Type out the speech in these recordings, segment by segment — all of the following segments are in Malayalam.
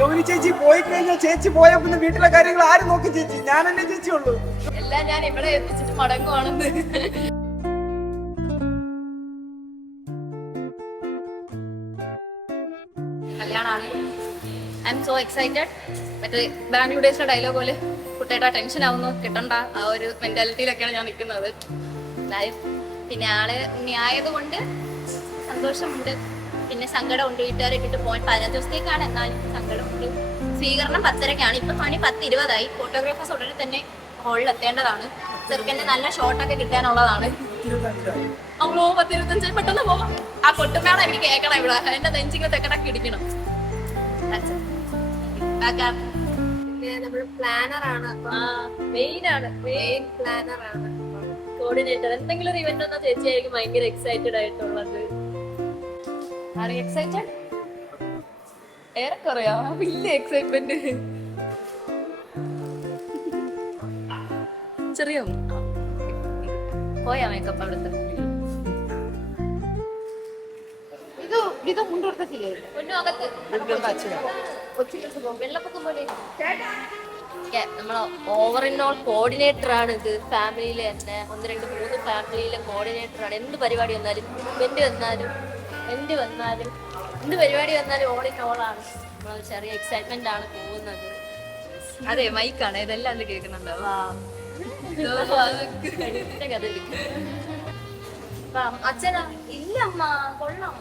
ഗൗരി ചേച്ചി പോയി കഴിഞ്ഞാൽ ചേച്ചി പോയ പിന്നെ വീട്ടിലെ കാര്യങ്ങൾ ആരും നോക്കി ചേച്ചി? ഞാൻ എന്നെ ചേച്ചി ഉള്ളൂ. എല്ലാം ഞാൻ ഇവിടെ എത്തിച്ചിട്ട് മടങ്ങുവാണെന്ന്. കല്യാണാണ്. I am so excited. മറ്റേ ബാംഗ്ലൂർ ഡേയ്സിലെ ഡയലോഗ് പോലെ കുട്ടേട്ടാ ടെൻഷൻ ആവുന്നു കിട്ടണ്ട ആ ഒരു മെന്റാലിറ്റിയിലൊക്കെയാണ് ഞാൻ നിൽക്കുന്നത്. പിന്നെ ആള് ഉണ്ണിയായത് സന്തോഷമുണ്ട്, പിന്നെ സങ്കടമുണ്ട്. വീട്ടുകാരെ ഇട്ടിട്ട് പോയി 15 ദിവസത്തേക്കാണ്, എന്നാലും സങ്കടമുണ്ട്. സ്വീകരണം 10:30-ക്കാണ്. ഇപ്പൊ മണി 10:20 ഫോട്ടോഗ്രാഫേഴ്സ് ഉടനെ തന്നെ ഹോളിൽ എത്തേണ്ടതാണ്. ചെറുക്കന്റെ നല്ല ഷോട്ടൊക്കെ കിട്ടാനുള്ളതാണ്. അവളോ 10:25 പെട്ടെന്ന് പോവാം. ആ കൊട്ടുമേളം എനിക്ക് കേൾക്കണം ഇവിടെ. എന്റെ നെഞ്ചിങ്ങനെ തെക്കടൊക്കെ ഇടിക്കണം. പിന്നെ നമ്മൾ പ്ലാനർ ആണ്, മെയിൻ പ്ലാനർ ആണ്, കോർഡിനേറ്റർ. എന്തെങ്കിലും ഒരു ഇവന്റ് വന്ന ചേച്ചിയായിരിക്കും ഭയങ്കര എക്സൈറ്റഡ് ആയിട്ടുള്ളത്. എക്സൈറ്റഡ് ഏറെക്കുറയാ വലിയ എക്സൈറ്റ്മെന്റ്. ചെറിയ പോയാ മേക്കപ്പ് അവിടുത്തെ ഇത് മുൻകൊടുത്തില്ലേ പൊന്നുകത്ത് വെള്ളപ്പൊക്കം പോലെ. നമ്മളെ ഓവറിനോൾ കോർഡിനേറ്റർ ആണ് ഇത്. ഫാമിലിയിലെ തന്നെ 1, 2, 3 ഫാമിലിയിലെ കോർഡിനേറ്റർ ആണ്. എന്ത് പരിപാടി വന്നാലും എന്ത് പരിപാടി വന്നാലും ഓൾ ഇൻ ഓൾ ആണ്. ചെറിയ എക്സൈറ്റ്മെന്റ് ആണ് പോകുന്നത്. അതെ, മൈക്കാണ് ഇതെല്ലാം കേൾക്കുന്നുണ്ടാവും. അച്ഛനാ ഇല്ല അമ്മ കൊള്ളാം,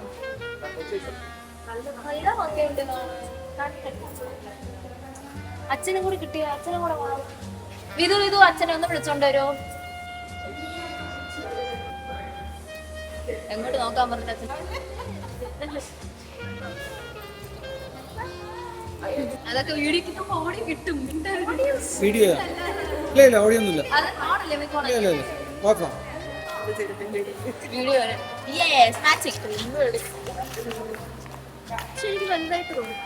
നല്ല ഭംഗിയുണ്ട്. അച്ഛനും കൂടി കിട്ടിയ അച്ഛനും കൂടെ കൊള്ളാം. വിധു അച്ഛനെ ഒന്ന് വിളിച്ചോണ്ട് വരുമോ? എങ്ങോട്ട് നോക്കാൻ പറഞ്ഞ അച്ഛൻ? അതൊക്കെ വീഡിയോ ഓടി കിട്ടും. വീഡിയോ ഇല്ല, ഓഡിയോ ഒന്നുമില്ല. അത് ആണല്ലേ നോക്കാം. വീഡിയോ ശരി വലുതായിട്ട് തോന്നും.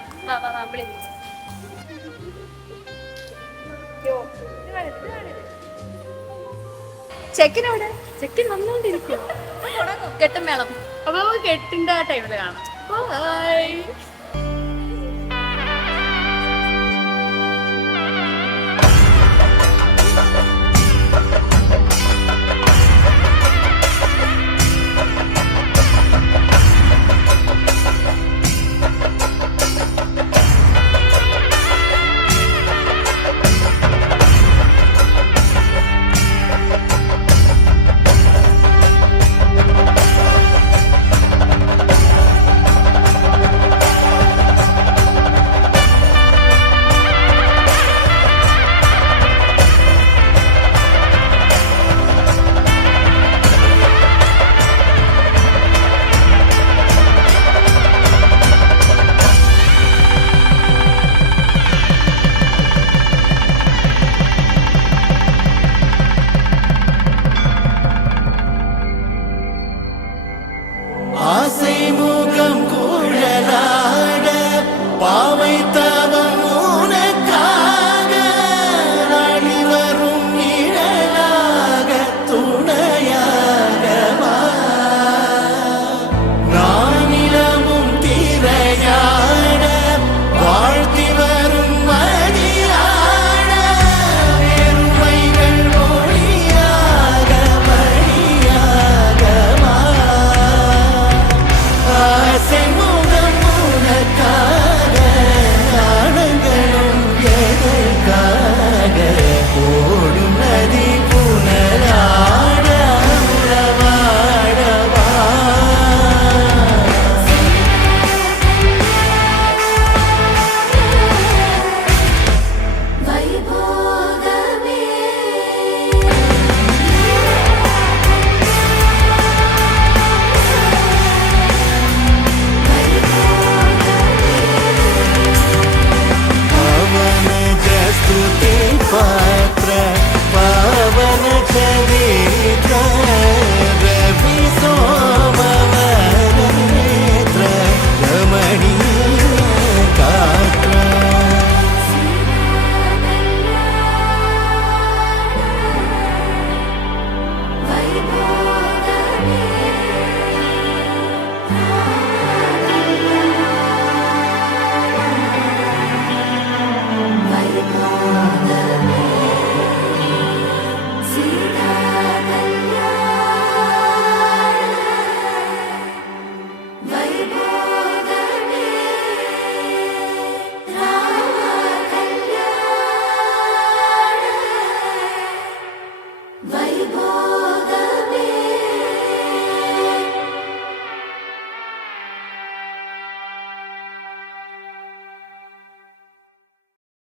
ചെക്കിനവിടെ ചെക്കൻ വന്നോണ്ടിരിക്കും. കെട്ടും വേണം. അപ്പൊ കെട്ടിന്റെ ആ ടൈമില് കാണാം.